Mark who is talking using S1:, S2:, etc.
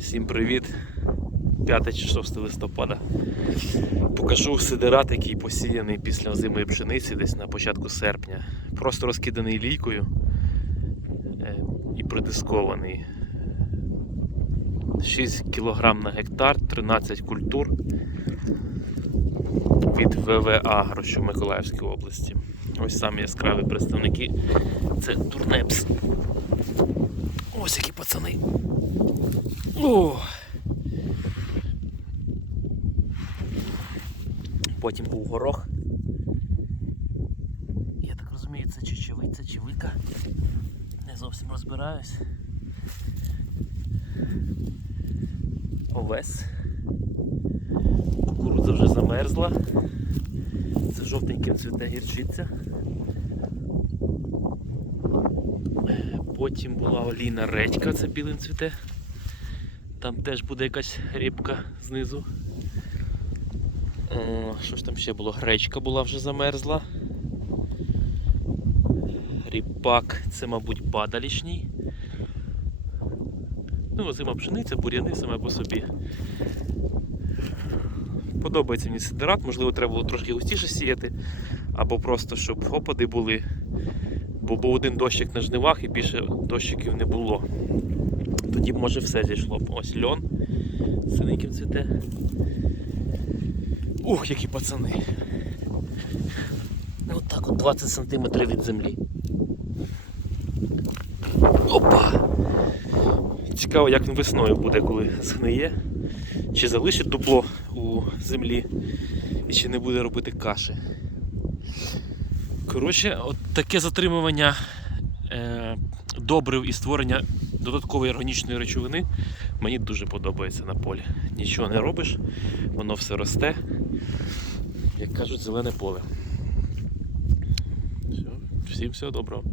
S1: Всім привіт! 5 чи 6 листопада. Покажу сидерат, який посіяний після озимої пшениці десь на початку серпня. Просто розкиданий лійкою е, і придискований. 6 кг на гектар, 13 культур від ВВ Агро, що в Миколаївській області. Ось самі яскраві представники. Це Турнепс. Ось які пацани. О! Потім був горох. Я так розумію, це чечевиця чи вика. Не зовсім розбираюсь. Овес. Кукурудза вже замерзла. Це жовтеньким цвіте гірчиця. Потім була олійна редька, це білим цвіте. Там теж буде якась рібка знизу. Що ж там ще було? Гречка була вже замерзла. Ріпак, це, мабуть, падалішній. Ну, озима пшениця, бур'яни саме по собі. Подобається мені сидерат, можливо, треба було трошки густіше сіяти, або просто щоб опади були, бо був один дощик на жнивах і більше дощиків не було. Тоді б може все зійшло б. Ось льон синеньким цвіте. Ух, які пацани. Отак от 20 см від землі. Опа! Цікаво, як весною буде, коли згниє. Чи залишить дупло у землі і чи не буде робити каші. Коротше, от таке затримування е, добрив і створення додаткової органічної речовини мені дуже подобається на полі. Нічого не робиш, воно все росте. Як кажуть, зелене поле. Все, всім всього доброго.